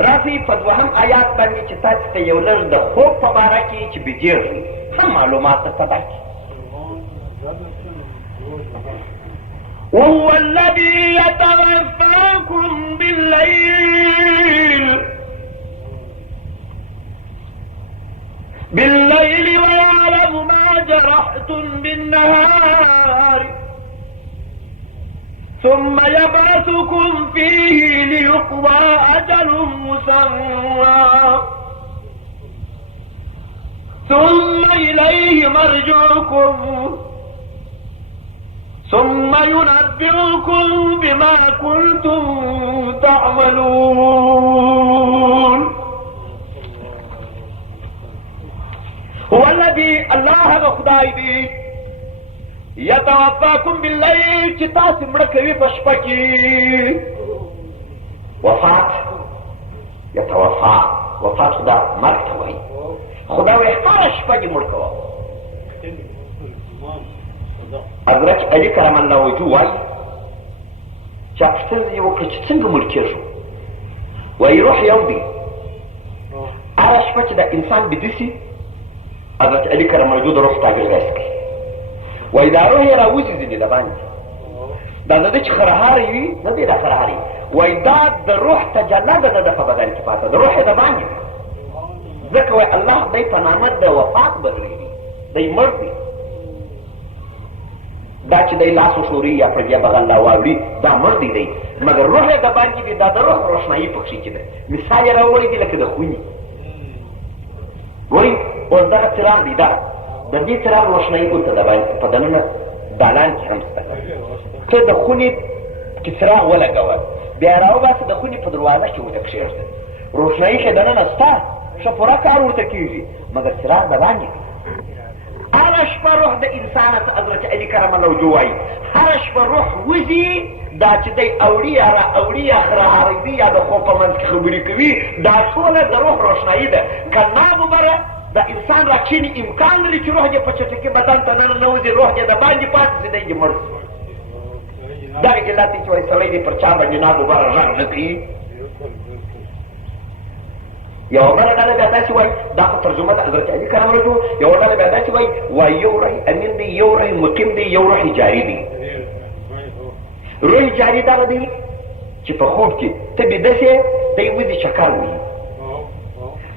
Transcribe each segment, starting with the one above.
راسئ په دوهم آیات باندې چې تاسو ته یو لږ د خوب په باره کې چې بیدېږئ هم معلومات درته درکړي. وهو الذي يتوفاكم بالليل ويعلم ما جرحتم بالنهار ثم يبعثكم فيه ليقضى أجل مسمى ثم إليه مرجعكم ثم ينبئكم بما كنتم تعملون. هو الذي الله خدای دی یتوفاکم باللیل چې تاسې مړه کوي په شپه کې. وفات یتوفا وفات خدا مرګ ته وایي. خدا وایي هره شپه دې مړ کوه. حضرت علي کرم الله وجهه وایي چا پوښتنه یې وکړه چې څنګه مړ کېږو؟ وایي روح یو دی. هره شپه چې د انسان بیده سي حضرت علي کرم الله وجهه د روح تعبیر داسې کوي. وایي دا روح یې راوځي ځینې د باندې دا د ده چې خرهاری وي نه دی دا خرهاری. وایي دا د روح تجله ده د ده په بدن کې پاته د روح یې د باندې دی. ځکه وایي الله دی په نامه د وفات بدلوي دی مړ دی. دا چې دی لاس وښوري یا په بیا بغل لا واوړي دا مړ دی دی مګر روح یې د باندې دی. دا د روح روښنایي پکښې کې ده. مثال یې راوړی دی لکه د خوني. ګورئ اوس دغه څراغ دی دا د دې څراغ روښنایي دلته د باندې په دننه دالان کې هم شته. ته د خونې کې څراغ ولګوه بیا یې راوباسه د خونې په دروازه کې ورته کښېږده. روښنایي ښې دننه شته ښه پوره کار ورته کېږي مګر څراغ د باندې دی. هره شپه روح د انسان حضرت علي کرم الله وجهه وایي هره شپه روح وځي. دا چې دی اوړي یا را اوړي یا خرهاروي یا د خوب په منځ کې خبرې کوي دا ټوله د روح روښنایي ده. که ناګومره د انسان را کښېني امکان لري چې روح دې په چټکي بدن ته ننوځي روح دې د باندې پاتې شي دی دې مړ شي. دغه علت دی چې وایي سړی دې پر چا باندې ناګومره غږ نه کوي. یوه بله ډله بیا داسې وایي دا خو ترجمه د حضرت علي کرم الله وجهه. یوه ډله بیا داسې وایي یو روح امین دی یو روح مقیم دی یو روح جاري دی. روح جاري دغه دی چې په خوب کې ته بیده شې دی وځي چکر ووي.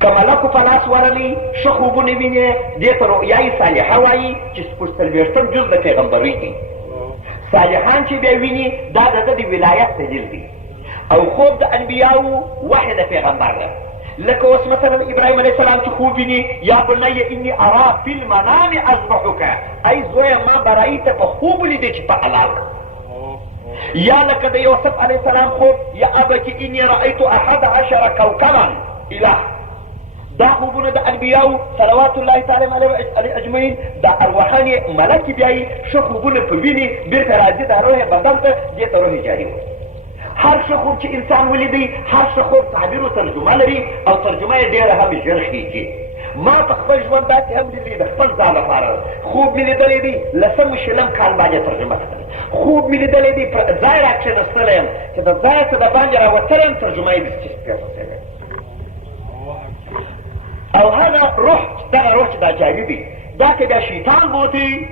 که ملکو په لاس ورلی ښه خوبونه وینې دې ته رؤیای صالحه وایي چې شپږ څلوېښتم جز د پیغمبرۍ دی. صالحان چې بیا ویني دا د ده د ولایت دلیل دی. او خوب د انبیاو وحی د پیغمبر ده. لکه اوس مثلا ابراهیم علیه السلام چې خوب ویني یا بنی انی ارا فی المنام اذبحک ای زویه ما برایي ته په خوب ولیدې چې په حلال یا لکه د یوسف علیه السلام خوب یا ابتی انی رأیت 11 کوکبا اله. دا خوبونه د انبیاو صلوات الله تعالی علیهم اجمعین دا ارواحان ملک بیایي ښه خوبونه په ویني بېرته راځي دا روح بدن ته دې ته روح جاري وایي. هر ښه خوب چې انسان ولیدی هر ښه خوب تعبیر و ترجمه لري او ترجمه یې ډېره هم ژر خیږي. ما په خپل ژوند داسې هم لیدلی د خپل ځان لپاره خوب مې لیدلی دی لسم شلم کال باندې ترجمه کړی. خوب مې لیدلی دی پر ځای را کښېنستلی یم چې د ځایه څه د باندې راوتلی یم ترجمه یې داسې پېښه شوې. او هغه روح دغه روح چې دا جاري دی دا که بیا شیطان بوتي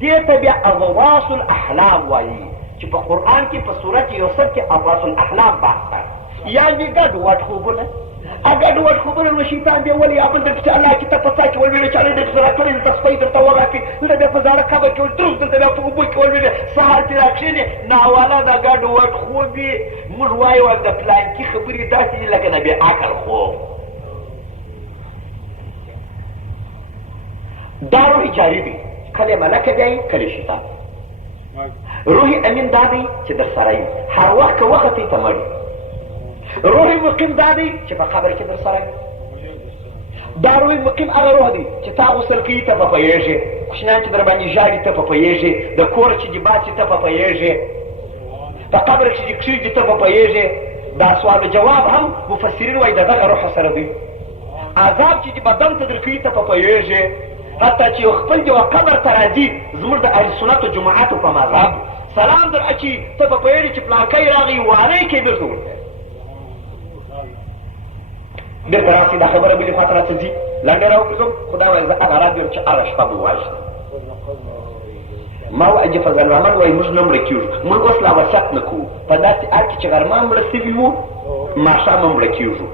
دې ته بیا اغواص الاحلام وایي چې په قرآن کې په صورت یوسف کې اغواص الاحلام بحث ده. یعنې ګډ وډ خوبونه ګډ وډ خوبونه نو شیطان بیا ولي یا بل درته چې الله کتاب په څا کې ولوېږي چې الله درته راکړې درته سپی درته وغاپي دلته بیا په زاړه قبر کې دروس دلته بیا په اوبو کې ولوېږي سهار چې را کښېنې ناواله دا ګډ وډ خوب وي. موږ وایو د پلانکي خبرې داسې دي لکه د بې عقل خوب. دا روح جاري دی کله ملکه بیایي کله شیطان. روح امین دا دی چې در سره وي هر وخت که وختې ته مړي. روح مقیم دا دی چې په قبر کې در سره وي. دا روح مقیم هغه روح دی چې تا غسل کوي ته په پوهېږې کوچنیان چې در باندې ژاړي ته په پوهېږې د کور چې دې باسي ته په پوهېږې په قبر چې دې کښېږدي ته په پوهېږې. دا سوال جواب هم مفسرین وایي د دغه روح سره دی. عذاب چې دې بدن ته در کوي ته په پوهېږې حتی چې یو خپل یوه قبر ته راځي زموږ د اهل سنتو جماعتو په مذهب سلام در اچي ته به پوهېږې چې پلانکی راغی وانۍ کې بېرته ورته بېرته راسي دا خبره بلې خوا ته راته ځي لنډه راوګرځم خو دا وایي زه هغه راد یم چې هغه شپه به وواژنم. ما وایي فضل الرحمن وایي موږ نه مړه کېږو، موږ اوس لا وصیت نه کوو په داسې حال کې چې غرمه مړه سوي وو ماښام مړه کېږو.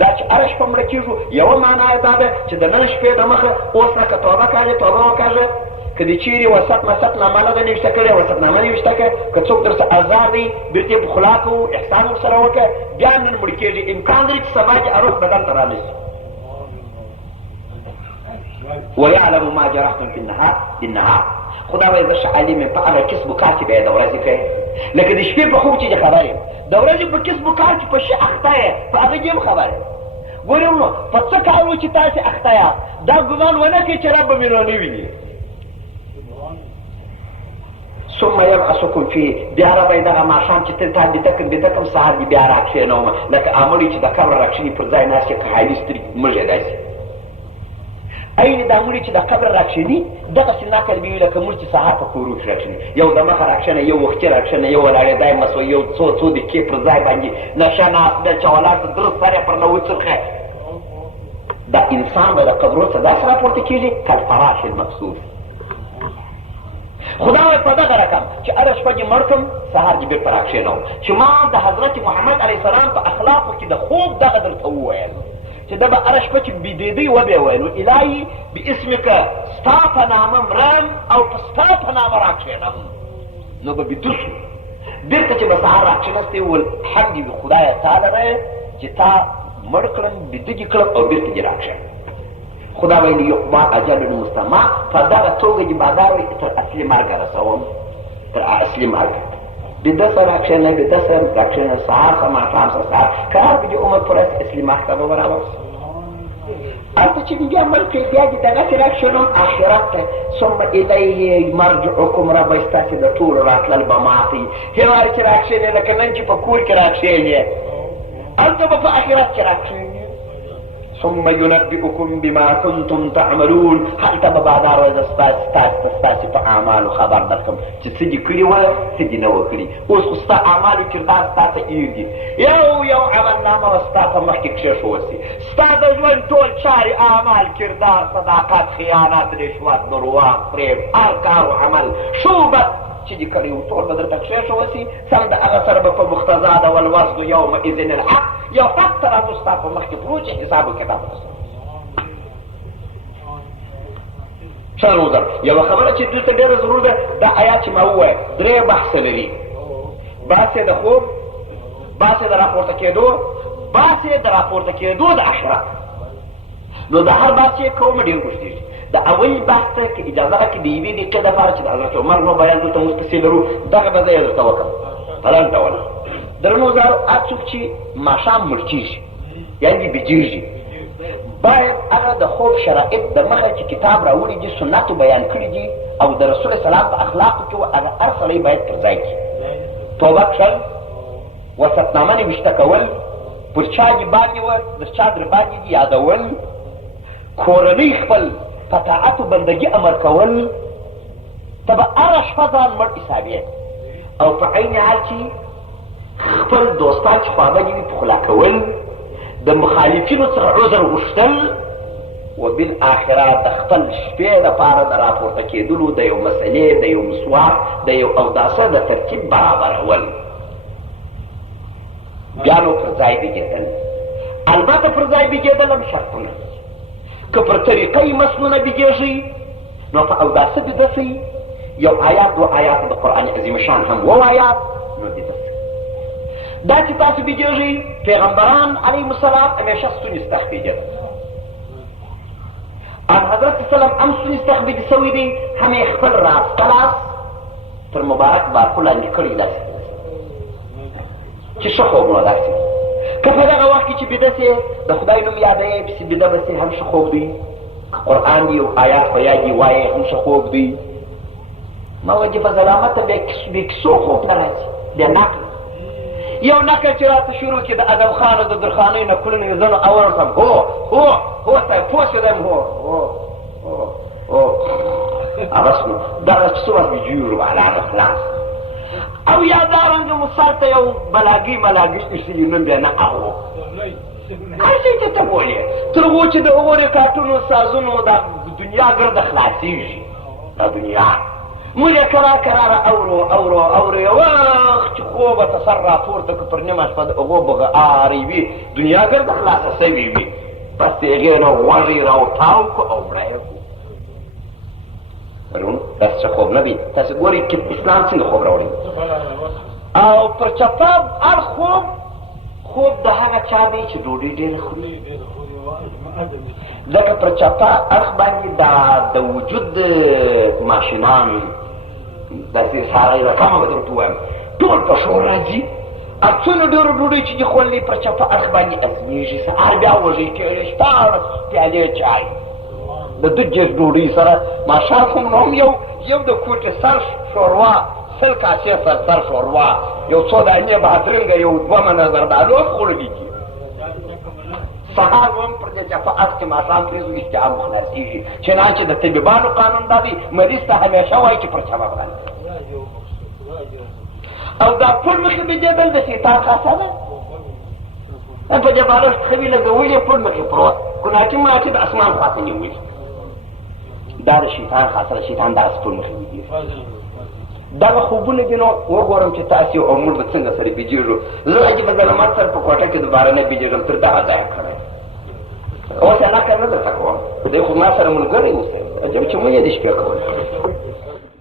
دا چې هره شپه مړه کېږو یوه معنا یې دا ده چې د نن شپې د مخه اوس لکه توبه کاږې توبه وکاږه، که د چیرې وسط مسط نامه نه ده نوشته کړې وسط نامه نوشته کړه، که څوک درڅه ازار دی بېرته یې په خلا کوو احسان ورسره وکړه بیا نن مړ کېږي امکان لري چې سبا چې اروح بدن ته رانشي. ویعلم ما جرحتم فی النهار بالنهار. خدا وایي زه ښه عالم یم په هغه کسب و کار چې به یې د ورځې کوې لکه د شپې په خوب چې دې خبر یم د ورځې په کسب و کار چې په شي اخته یې په هغه کې هم خبر یم. ګورې نو په څه کار و چې تاسې اخته یاست دا ګمان ونه کړئ چې رب به مې رانه ویني. ثم یبعثکم فیه بیا ربه یې دغه ماښام چې تا بیده کړم سهار دې بیا راکښېنومه لکه عملې چې د قبر راکښېني پر ځای ناست یې که حالي سترګې مړې داسې عین دا مړي چې د قبر راکښېني دغسې نقل به وي لکه مړ چې سهار په کورو کښې راکښېني یو د مخه راکښېنه یو وختي راکښېنه یو ولاړېدی مسو یو څو دقیقې پر ځای باندې نشه ناست ده چې ولاړ ده درست سر یې پر نه وڅرخی دا انسان به د قبرو څه داسې راپورته کېږي کالفراش المبثوث. خدا وایي په دغه رقم چې هره شپه دې مړ کړم سهار دې بېرته راکښېنوم چې ما د حضرت محمد علیه السلام په اخلاقو کې د خوب دغه درته وویل چې دا به هره شپه چې بېدېدی وبې ویل الهي باسمکه ستا په نامه مرم او په ستا په نامه راکښېنم نو به بیده شو. بېرته چې به سهار راکښېنستی وویل حمد وي خدایه تا لره چې تا مړ کړم بیده دې کړم او بېرته دې راکښېنم. خدا ویل یقضا اجل المسمى په دغه توګه دې بادار وایي تر اصلي مرګه رسوم تر اصلي مرګه بیده سه راکښېنه بیده سه راکښېنه سهار سه ماښام سه سهار که هر دې عمر پوره سي اصلي مرګ ته به برابر سي. هلته چې بیا مړ کړې بیا دې دغسې راکښېنم آخرت ته ثم الیه مرجعکم ربه ستاسې د ټولو راتلل به ماتئ هېوار چې راکښېنې لکه نن چې په کور کې راکښېنې هلته به په آخرت کې راکښېنې. ثم ينبئكم بما كنتم تعملون هلته به بادار وایي زه ستاسې په اعمالو خبر درکړم چې څه دې کړي وه څه دې نه وه کړي. اوس خو ستا اعمالو کردار ستا ته ایر دي یو عملنامه به ستا په مخکې کښېښول سي ستا د ژوند ټول چارې اعمال کردار صداقت خیانت رشوت درواغ فریب هر کار و عمل شوبت چې دې کړي وو ټول به درته کښېښول سي سم د هغه سره به په مقتضا د والوزن یومئذ الحق یو حق ترازو ستا په مخکې پروت چې حساب و کتاب رسوي. ښه روزر یوه خبره چې دلته ډېره ضرور ده دا آیات چې ما ووایه درې بحثه لري بحث یې د خوب بحث یې د راپورته کېدو بحث یې د راپورته کېدو د آخرت. نو د هر بحث چې کومه ډېر اوږدېږي د اول بحث ته که اجازه راکړي د یوې دقیقې دپاره چې د حضرت عمر نو بیان دلته موږ پسې لرو دغه به زه یې درته وکړم په لنډ ډوله. درنو زارو هر څوک چې ماښام مړ کېږي یعنې بېجېږي باید هغه د خوب شرایط د مخه چې کتاب راوړي دي سنتو بیان کړي دي او د رسول سلام په اخلاقو کې هغه هر سړی باید پر ځای کړي. توبه کړل وسطنامه نوشته کول پر چا دې باندې وه د چا در باندې دي یادول کورنۍ خپل په طاعت و بندګي امر کول ته به هره شپه ځان مړ حسابیې او په عین حال چې خپل دوستان چې خواږه دي په خلا کول د مخالفینو څخه عذر غوښتل و بالآخره د خپل شپې دپاره د راپورته کېدلو د یو مسلې د یو مسواک د یو اوداسه د ترتیب برابرول بیا نو پر ځای بېږېدل البته پر ځای بېږېدل هم شرطونه که پر طریقه مسنونه بېږېږئ نو په اوداسه بیده شئ یو آیات دو آیات د قرآن عظیم شان هم ووایاست نو بیده شئ. دا چې تاسو بېږېږئ پیغمبران علیهم السلام همیشه ستوني استخ بېږېدل ان حضرت سلام هم ستوني استخ بېده شوي دي هم یې خپل راسته لاس تر مبارک بارکو لاندې کړی داسې چې ښه خوب نو داسې که په دغه وخت کې چې بیده سې د خدای نوم یادوې پسې بیده به سې هم ښه خوب دی که قرآن دی او آیات په یاد یې وایې هم ښه خوب دی. موجب ظلامته بې کیسو خوب نه راځي بیا نقل یو نقل چې راته شروع کړي د ادم خان او د درخانۍ نه کلونه یې زه نو اورتم هو صاحب پوه شدم هو هغس نو دغه څه وخت مې جوړ و علاقه خلاص او یا دارنګه مو سر ته یو بلاګي ملاګي ایښلي نن بیا نه اهو هر شی ته ته بولې تر هغو چې د هغو ریکارډونو سازونو دا دنیا ګرده خلاصېږي دا دنیا موږ یې کراره اورو یو وخت چې خوبه ته سر راپورته کړه پر نیمه شپه د هغو بغارې وي دنیا ګرده خلاصه سوې وي بس د هغې نه غوږ یې راوتاو کړو او مړه یې کړو ورونو داسې څه خوب نه وي تاسې ګورئ چې اسلام څنګه خوب راوړي او پر چپه هر خوب د هغه چا دی چې ډوډۍ ډېره خوري لکه پر چپه اړخ باندې د وجود ماشینان داسې سارۍ رقمه به درته ووایم ټول په شور راځي او څونه ډېرو ډوډۍ چې دي خوړلې پر چپه اړخ باندې ازمېږي سهار بیا وږی کېږي 14 پیالې چای د 2 جیس ډوډۍ سره ماښام خو نو هم یو د کوټې سر شوروا 100 کاسې سر شوروا یو څو دانې بادرنګه یو 2 منه زردالو هم خوړلي دي سهار هم پر دې چپه اړخ کې ماښام پرېږدو اشتها مو خلاصېږي چنانچې د طبیبانو قانون دا دی مریض ته همیشه وایي چې پر چپه باندې او دا پړ مخې بېدېدل د شیطان خاصه ده په دې بالښت ښه وي لګولې پړ مخې پروت کناټي ماټي د اسمان خواته نیولي دا د شیطان خاصه ده شیطان داسې پړ مخې بېدېږي دغه خوبونه دي نو وګورم چې تاسې او موږ به څنګه سره بېجېږو زه عجیبه ظلمات سره په کوټه کې دوباره نه بېجېږم تر دغه ځایه کړی اوس یې نقل نه درته کوم دی خو ما سره ملګری اوسئ عجب چې مو یې د شپې کول